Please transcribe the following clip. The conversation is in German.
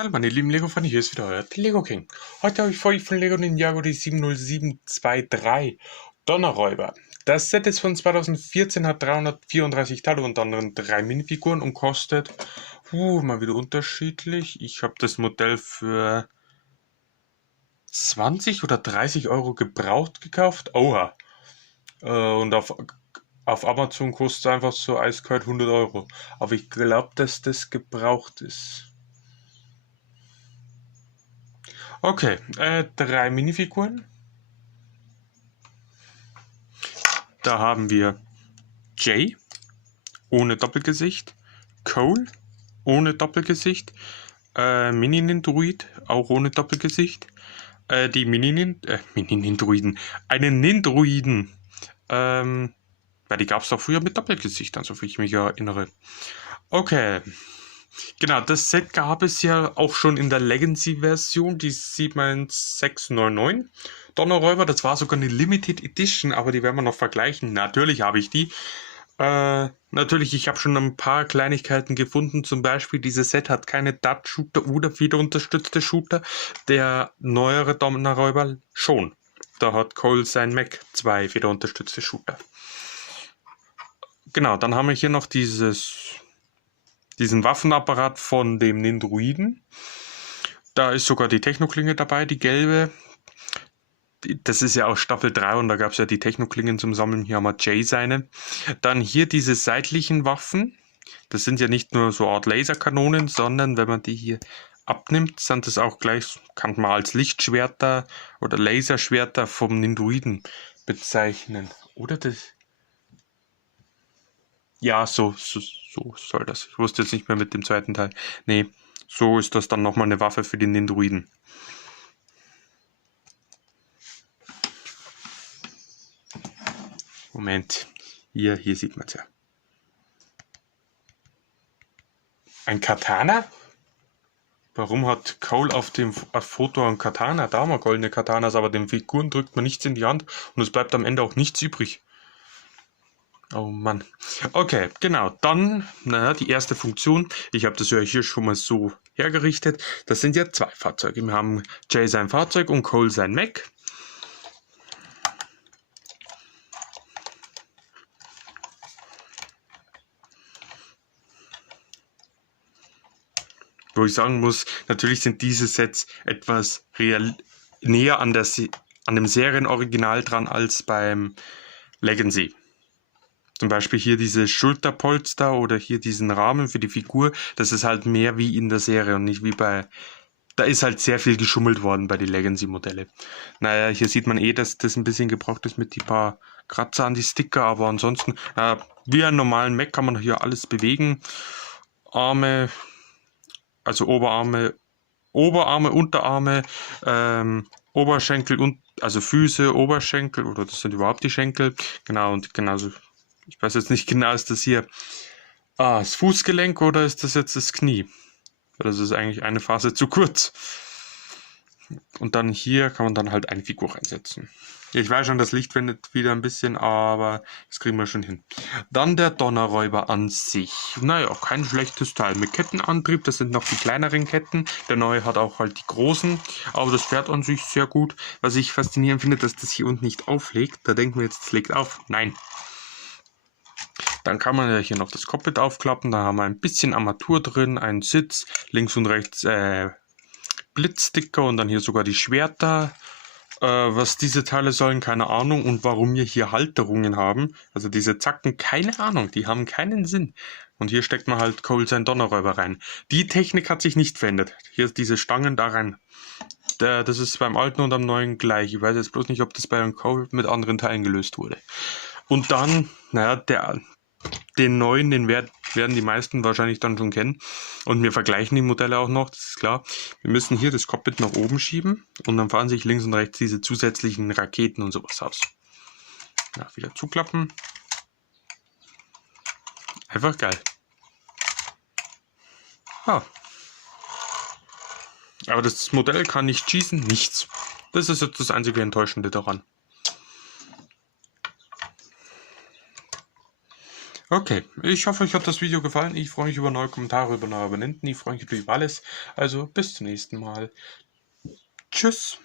Hallo meine lieben Lego-Freunde, hier ist wieder euer Lego King. Heute habe ich für euch von Lego Ninjago die 70723 Donnerräuber. Das Set ist von 2014, hat 334 Teile, unter anderem 3 Minifiguren und kostet, mal wieder unterschiedlich. Ich habe das Modell für 20 oder 30 Euro gebraucht gekauft. Oha. Und auf Amazon kostet es einfach so eiskalt 100 Euro. Aber ich glaube, dass das gebraucht ist. Okay, 3 Minifiguren. Da haben wir Jay ohne Doppelgesicht, Cole ohne Doppelgesicht, Mini-Nindroid auch ohne Doppelgesicht, die Mini-Nindroiden, einen Nindroiden, weil die gab es doch früher mit Doppelgesichtern, so wie ich mich erinnere. Okay, genau, das Set gab es ja auch schon in der Legacy-Version, die 71699. Donnerräuber, das war sogar eine Limited Edition, aber die werden wir noch vergleichen. Natürlich habe ich die. Natürlich, ich habe schon ein paar Kleinigkeiten gefunden. Zum Beispiel, dieses Set hat keine Dart-Shooter oder federunterstützte Shooter. Der neuere Donnerräuber schon. Da hat Cole sein Mac 2 federunterstützte Shooter. Genau, dann haben wir hier noch diesen Waffenapparat von dem Nindroiden. Da ist sogar die Technoklinge dabei, die gelbe. Das ist ja aus Staffel 3 und da gab es ja die Technoklingen zum Sammeln. Hier haben wir Jay seine. Dann hier diese seitlichen Waffen. Das sind ja nicht nur so Art Laserkanonen, sondern wenn man die hier abnimmt, sind das auch gleich, kann man als Lichtschwerter oder Laserschwerter vom Nindroiden bezeichnen. Oder das? Ja, so soll das. Ich wusste jetzt nicht mehr mit dem zweiten Teil. Nee, so ist das dann nochmal eine Waffe für den Nindroiden. Moment, hier sieht man es ja. Ein Katana? Warum hat Cole auf dem Foto ein Katana? Da haben wir goldene Katanas, aber den Figuren drückt man nichts in die Hand und es bleibt am Ende auch nichts übrig. Oh Mann. Okay, genau. Dann, die erste Funktion. Ich habe das ja hier schon mal so hergerichtet. Das sind ja 2 Fahrzeuge. Wir haben Jay sein Fahrzeug und Cole sein Mac. Wo ich sagen muss, natürlich sind diese Sets etwas näher an dem Serienoriginal dran als beim Legacy. Zum Beispiel hier diese Schulterpolster oder hier diesen Rahmen für die Figur. Das ist halt mehr wie in der Serie und nicht wie bei... Da ist halt sehr viel geschummelt worden bei den Legacy-Modelle. Naja, hier sieht man dass das ein bisschen gebraucht ist mit die paar Kratzer an die Sticker, aber ansonsten, wie einen normalen Mac kann man hier alles bewegen. Arme, also Oberarme, Unterarme, Oberschenkel also Füße, Oberschenkel oder das sind überhaupt die Schenkel. Genau, und genauso, ich weiß jetzt nicht genau, ist das hier das Fußgelenk oder ist das jetzt das Knie? Das ist eigentlich eine Phase zu kurz. Und dann hier kann man dann halt eine Figur reinsetzen. Ich weiß schon, das Licht wendet wieder ein bisschen, aber das kriegen wir schon hin. Dann der Donnerräuber an sich. Naja, kein schlechtes Teil. Mit Kettenantrieb, das sind noch die kleineren Ketten. Der neue hat auch halt die großen, aber das fährt an sich sehr gut. Was ich faszinierend finde, dass das hier unten nicht auflegt. Da denken wir jetzt, es legt auf. Nein. Dann kann man ja hier noch das Cockpit aufklappen. Da haben wir ein bisschen Armatur drin, einen Sitz, links und rechts Blitzsticker und dann hier sogar die Schwerter. Was diese Teile sollen, keine Ahnung. Und warum wir hier Halterungen haben, also diese Zacken, keine Ahnung, die haben keinen Sinn. Und hier steckt man halt Cole sein Donnerräuber rein. Die Technik hat sich nicht verändert. Hier ist diese Stangen da rein. Das ist beim alten und am neuen gleich. Ich weiß jetzt bloß nicht, ob das bei Cole mit anderen Teilen gelöst wurde. Und dann, den neuen, den werden die meisten wahrscheinlich dann schon kennen. Und wir vergleichen die Modelle auch noch, das ist klar. Wir müssen hier das Cockpit nach oben schieben und dann fahren sich links und rechts diese zusätzlichen Raketen und sowas aus. Wieder zuklappen. Einfach geil. Aber das Modell kann nicht schießen, nichts. Das ist jetzt das einzige Enttäuschende daran. Okay, ich hoffe, euch hat das Video gefallen. Ich freue mich über neue Kommentare, über neue Abonnenten. Ich freue mich über alles. Also bis zum nächsten Mal. Tschüss.